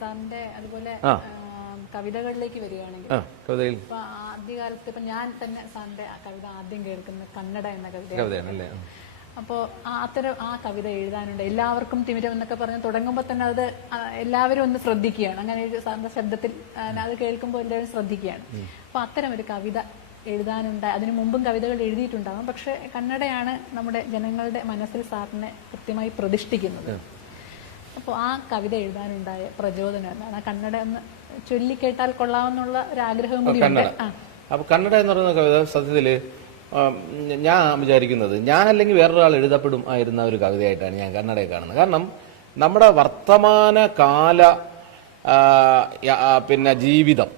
സാറിന്റെ അതുപോലെ കവിതകളിലേക്ക് വരികയാണെങ്കിൽ കവിതയിൽ. ഇപ്പൊ ആദ്യകാലത്ത് ഇപ്പൊ ഞാൻ തന്നെ സാറിന്റെ കവിത ആദ്യം കേൾക്കുന്ന കന്നഡ എന്ന കവിത അപ്പോ അത്തരം ആ കവിത എഴുതാനുണ്ട്. എല്ലാവർക്കും തിമിരം എന്നൊക്കെ പറഞ്ഞ് തുടങ്ങുമ്പോൾ തന്നെ അത് എല്ലാവരും ഒന്ന് ശ്രദ്ധിക്കുകയാണ്. അങ്ങനെ ഒരു സാറിന്റെ ശബ്ദത്തിൽ അത് കേൾക്കുമ്പോൾ എല്ലാവരും ശ്രദ്ധിക്കുകയാണ്. അപ്പൊ അത്തരം ഒരു കവിത എഴുതാനുണ്ട് അതിനു മുമ്പും കവിതകൾ എഴുതിയിട്ടുണ്ടാകും പക്ഷെ കന്നഡയാണ് നമ്മുടെ ജനങ്ങളുടെ മനസ്സിൽ സാറിനെ കൃത്യമായി പ്രതിഷ്ഠിക്കുന്നത്. അപ്പോൾ ആ കവിത എഴുതാനുണ്ടായ പ്രചോദനം എന്താണ്? ആ കന്നഡ ഒന്ന് ചൊല്ലിക്കേട്ടാൽ കൊള്ളാമെന്നുള്ള ഒരു ആഗ്രഹം കൂടി ഉണ്ട്. കന്നഡ ആ. അപ്പൊ കന്നഡ എന്ന് പറയുന്ന കവിത സത്യത്തിൽ ആ, ഞാൻ വിചാരിക്കുന്നത് ഞാൻ അല്ലെങ്കിൽ വേറൊരാൾ എഴുതപ്പെടും ആയിരുന്ന ഒരു കവിതയായിട്ടാണ് ഞാൻ കന്നഡയെ കാണുന്നത്. കാരണം നമ്മുടെ വർത്തമാന കാല പിന്നെ ജീവിതം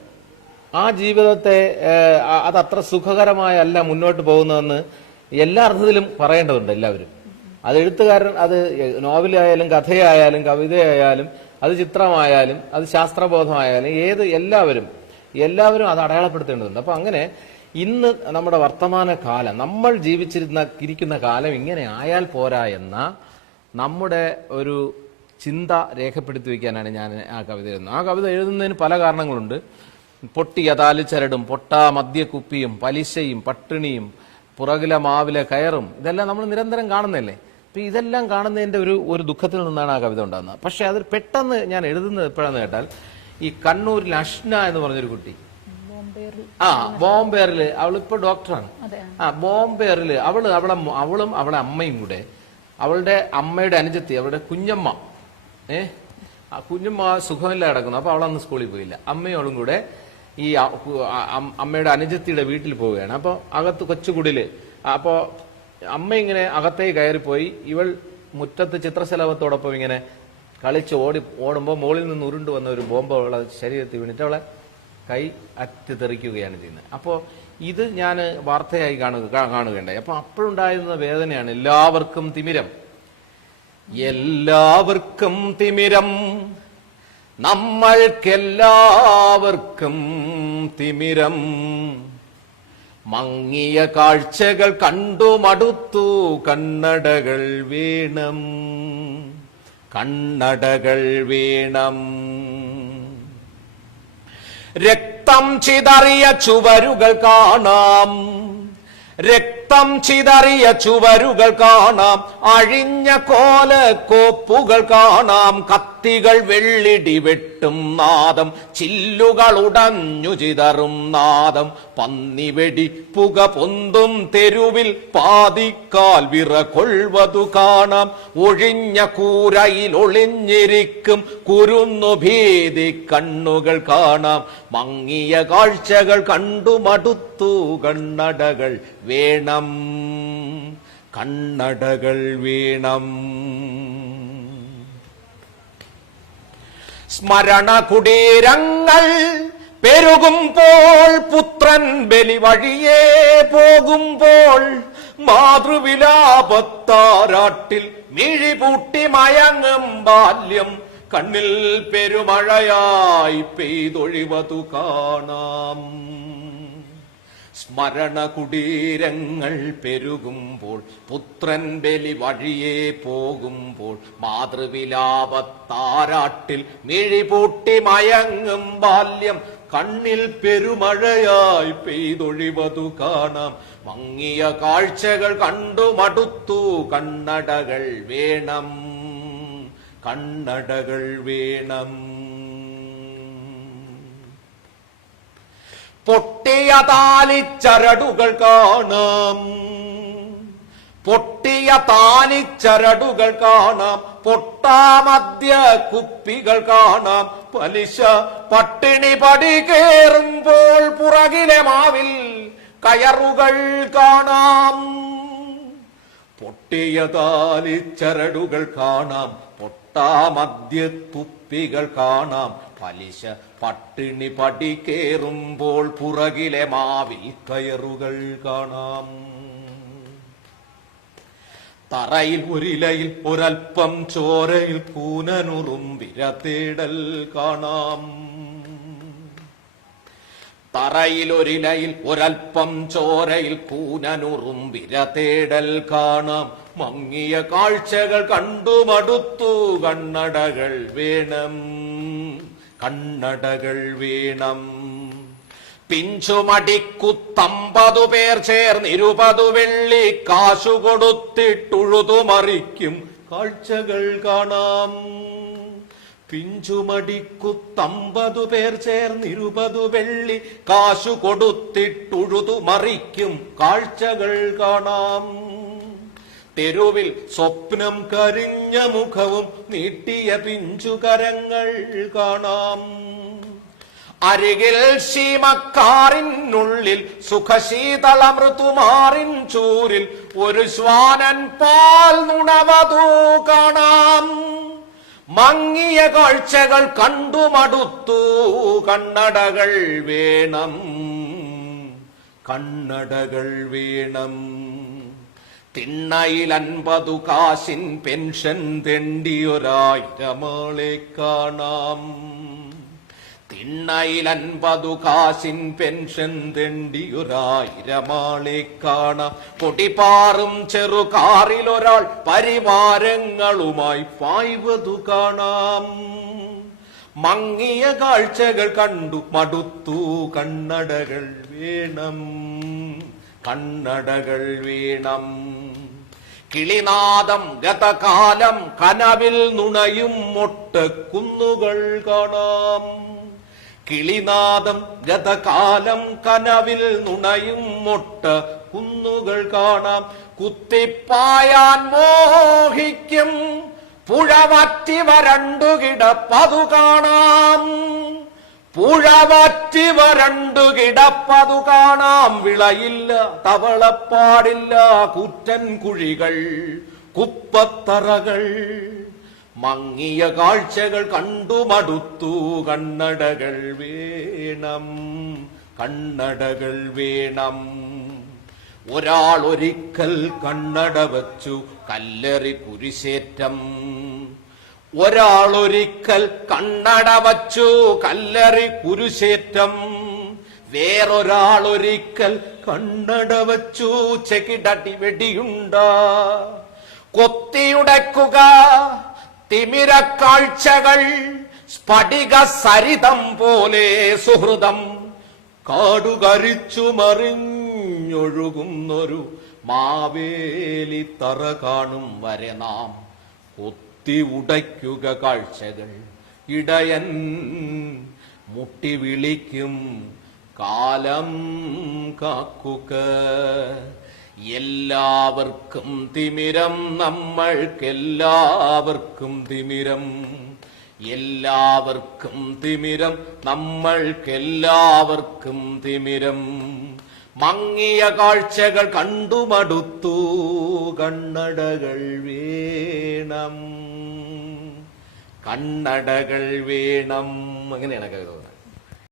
ആ ജീവിതത്തെ അതത്ര അത്ര സുഖകരമായല്ല മുന്നോട്ട് പോകുന്നതെന്ന് എല്ലാ അർത്ഥത്തിലും പറയേണ്ടതുണ്ട് എല്ലാവരും. അത് എഴുത്തുകാരൻ അത് നോവലായാലും കഥയായാലും കവിതയായാലും അത് ചിത്രമായാലും അത് ശാസ്ത്രബോധമായാലും ഏത് എല്ലാവരും എല്ലാവരും അത് അടയാളപ്പെടുത്തേണ്ടതുണ്ട്. അപ്പൊ അങ്ങനെ ഇന്ന് നമ്മുടെ വർത്തമാന കാലം നമ്മൾ ജീവിച്ചിരുന്ന ഇരിക്കുന്ന കാലം ഇങ്ങനെ ആയാൽ പോരാ എന്ന നമ്മുടെ ഒരു ചിന്ത രേഖപ്പെടുത്തി വയ്ക്കാനാണ് ഞാൻ ആ കവിത എഴുതുന്നത്. ആ കവിത എഴുതുന്നതിന് പല കാരണങ്ങളുണ്ട്. പൊട്ടിയ താലിച്ചരടും പൊട്ടാ മദ്യക്കുപ്പിയും പലിശയും പട്ടിണിയും പുറകിലെ മാവിലെ കയറും ഇതെല്ലാം നമ്മൾ നിരന്തരം കാണുന്നതല്ലേ? അപ്പൊ ഇതെല്ലാം കാണുന്നതിന്റെ ഒരു ഒരു ദുഃഖത്തിൽ നിന്നാണ് ആ കവിത ഉണ്ടാകുന്നത്. പക്ഷേ അതിൽ പെട്ടെന്ന് ഞാൻ എഴുതുന്നത് എപ്പോഴാന്ന് കേട്ടാൽ ഈ കണ്ണൂരിൽ അഷ്ന എന്ന് പറഞ്ഞൊരു കുട്ടി. ആ ബോംബേറിൽ അവളിപ്പോ ഡോക്ടറാണ്. ആ. ബോംബേറിൽ അവൾ അവളെ അവളും അവളെ അമ്മയും കൂടെ അവളുടെ അമ്മയുടെ അനുജത്തി അവളുടെ കുഞ്ഞമ്മ ഏ? ആ കുഞ്ഞമ്മ സുഖമില്ല കിടക്കുന്നു. അപ്പൊ അവളന്ന് സ്കൂളിൽ പോയില്ല. അമ്മയും അവളും കൂടെ ഈ അമ്മയുടെ അനുജത്തിയുടെ വീട്ടിൽ പോവുകയാണ്. അപ്പോൾ അകത്ത് കൊച്ചുകുടിൽ അപ്പോ അമ്മ ഇങ്ങനെ അകത്തേക്ക് കയറിപ്പോയി. ഇവൾ മുറ്റത്ത് ചിത്രശലഭത്തോടൊപ്പം ഇങ്ങനെ കളിച്ച് ഓടി ഓടുമ്പോൾ മുകളിൽ നിന്ന് ഉരുണ്ടു വന്ന ഒരു ബോംബ് അവളെ ശരീരത്തിൽ വീണിട്ട് അവളെ കൈ അറ്റ് തെറിക്കുകയാണ് ചെയ്യുന്നത്. അപ്പോൾ ഇത് ഞാൻ വാർത്തയായി കാണുക കാണുകയുണ്ടായി. അപ്പോൾ അപ്പോഴുണ്ടായിരുന്ന വേദനയാണ് എല്ലാവർക്കും തിമിരം. എല്ലാവർക്കും തിമിരം. നമ്മൾക്കെല്ലാവർക്കും തിമിരം. മങ്ങിയ കാഴ്ചകൾ കണ്ടു മടുത്തു കണ്ണടകൾ വീണം. കണ്ണടകൾ വീണം. രക്തം ചിതറിയ ചുവരുകൾ കാണാം. രക്തം ചിതറിയ ചുവരുകൾ കാണാം. അഴിഞ്ഞ കോല കോപ്പുകൾ കാണാം കത്തികൾ വെള്ളിടി വെട്ടും നാദം ചില്ലുകൾ ഉടഞ്ഞു ചിതറും നാദം. പന്നിവെടി പുക പൊന്തും തെരുവിൽ പാതിക്കാൽ വിറ കൊള്ളതു കാണാം. ഒഴിഞ്ഞ കൂരയിൽ ഒളിഞ്ഞിരിക്കും കുരുന്നു ഭീതി കണ്ണുകൾ കാണാം. മങ്ങിയ കാഴ്ചകൾ കണ്ടു മടുത്തു കണ്ണടകൾ വേണം. കണ്ണടകൾ വേണം. സ്മരണ കുടീരങ്ങൾ പെരുകുമ്പോൾ പുത്രൻ ബലി വഴിയേ പോകുമ്പോൾ മാതൃവിലാപത്താരാട്ടിൽ മിഴിപൂട്ടി മയങ്ങും ബാല്യം കണ്ണിൽ പെരുമഴയായി പെയ്തൊഴിവതു കാണാം. സ്മരണ കുടീരങ്ങൾ പെരുകുമ്പോൾ പുത്രൻ ബലി വഴിയേ പോകുമ്പോൾ മാതൃവിലാപത്താരാട്ടിൽ മിഴിപൂട്ടി മയങ്ങും ബാല്യം കണ്ണിൽ പെരുമഴയായി പെയ്തൊഴിവതു കാണാം. മങ്ങിയ കാഴ്ചകൾ കണ്ടു മടുത്തു കണ്ണടകൾ വേണം കണ്ണടകൾ വേണം. പൊട്ടിയ താലിച്ചരടുകൾ കാണാം. പൊട്ടിയ താലിച്ചരടുകൾ കാണാം. പൊട്ടാമദ്യ കുപ്പികൾ കാണാം. പലിശ പട്ടിണി പടി കേറുമ്പോൾ പുറകിലെ മാവിൽ കയറുകൾ കാണാം. പൊട്ടിയ താലിച്ചരടുകൾ കാണാം. പൊട്ടാമദ്യ തുപ്പികൾ കാണാം. പലിശ പട്ടിണി പടി കേറുമ്പോൾ പുറകിലെ മാവിൽ കയറുകൾ കാണാം. തറയിൽ ഒരിലയിൽ ഒരൽപ്പം ചോരയിൽ കൂനനുറും വിരതേടൽ കാണാം. തറയിൽ ഒരിലയിൽ ഒരൽപ്പം ചോരയിൽ കൂനനുറും വിരതേടൽ കാണാം. മങ്ങിയ കാഴ്ചകൾ കണ്ടു മടുത്തു കണ്ണടകൾ വേണം. കണ്ണടകൾ വീണം. പിഞ്ചുമടിക്കുത്തമ്പതു പേർ ചേർന്നിരുപതു വെള്ളി കാശു കൊടുത്തിട്ടുഴുതു മറിക്കും കാഴ്ചകൾ കാണാം. പിഞ്ചുമടിക്കുത്തമ്പതു പേർ ചേർന്നിരുപതു വെള്ളി കാശു കൊടുത്തിട്ടുഴുതു മറിക്കും കാഴ്ചകൾ കാണാം. തെരുവിൽ സ്വപ്നം കരിഞ്ഞ മുഖവും നീട്ടിയ പിഞ്ചുകരങ്ങൾ കാണാം. അരികിൽ ശീമക്കാറിനുള്ളിൽ സുഖശീതള മൃതുമാറിൻ ചൂരിൽ ഒരു ശ്വാനൻ പാൽ നുണവതൂ കാണാം. മങ്ങിയ കാഴ്ചകൾ കണ്ടുമടുത്തു കണ്ണടകൾ വേണം. കണ്ണടകൾ വേണം. തിണ്ണയിൽ അൻപതു കാശിൻ പെൻഷൻ തെണ്ടിയൊരായിരമേളെ കാണാം. തിണ്ണയിൽ അൻപതു കാശിൻ പെൻഷൻ തെണ്ടിയൊരായിരമാളെ കാണാം. പൊടിപാറും ചെറുകാറിൽ ഒരാൾ പരിവാരങ്ങളുമായി പായ്വതു കാണാം. മങ്ങിയ കാഴ്ചകൾ കണ്ടു മടുത്തു കണ്ണടകൾ വേണം. കണ്ണടകൾ വീണം. കിളിനാദം ഗതകാലം കനവിൽ നുണയും മൊട്ടക്കുന്നുകൾ കാണാം. കിളിനാദം ഗതകാലം കനവിൽ നുണയും മൊട്ട കുന്നുകൾ കാണാം. കുത്തിപ്പായാൻ മോഹിക്കും പുഴവറ്റി വരണ്ടു കിടപ്പതു കാണാം. പുഴവറ്റി വരണ്ടു കിടപ്പതു കാണാം. വിളയില്ല തവളപ്പാടില്ല കുറ്റൻ കുഴികൾ കുപ്പത്തറകൾ. മങ്ങിയ കാഴ്ചകൾ കണ്ടു മടുത്തു കണ്ണടകൾ വേണം കണ്ണടകൾ വേണം. ഒരാൾ ഒരിക്കൽ കണ്ണട വച്ചു കല്ലറി കുരിശേറ്റം. കണ്ണടവച്ചു കണ്ണട വച്ചു കല്ലറി കുരിശേറ്റം. വേറൊരാളൊരിക്കൽ കണ്ണട വച്ചു ചെകിടടി വെടിയുണ്ട. കൊത്തിയുടക്കുക തിമിര കാഴ്ചകൾ സ്ഫടിക സരിതം പോലെ സുഹൃതം. കാടുകരിച്ചു മറിഞ്ഞൊഴുകുന്നൊരു മാവേലി തറ കാണും വരെ നാം. കൊത്തി ഉടയ്ക്കുക കാഴ്ചകൾ. ഇടയൻ മുട്ടി വിളിക്കും കാലം കാക്കുക. എല്ലാവർക്കും തിമിരം നമ്മൾക്കെല്ലാവർക്കും തിമിരം. എല്ലാവർക്കും തിമിരം നമ്മൾക്കെല്ലാവർക്കും തിമിരം. മങ്ങിയ കാഴ്ചകൾ കണ്ടുമടുത്തു കണ്ണടകൾ വേണം കണ്ണടകൾ വേണം അങ്ങനെയാണ് കവിത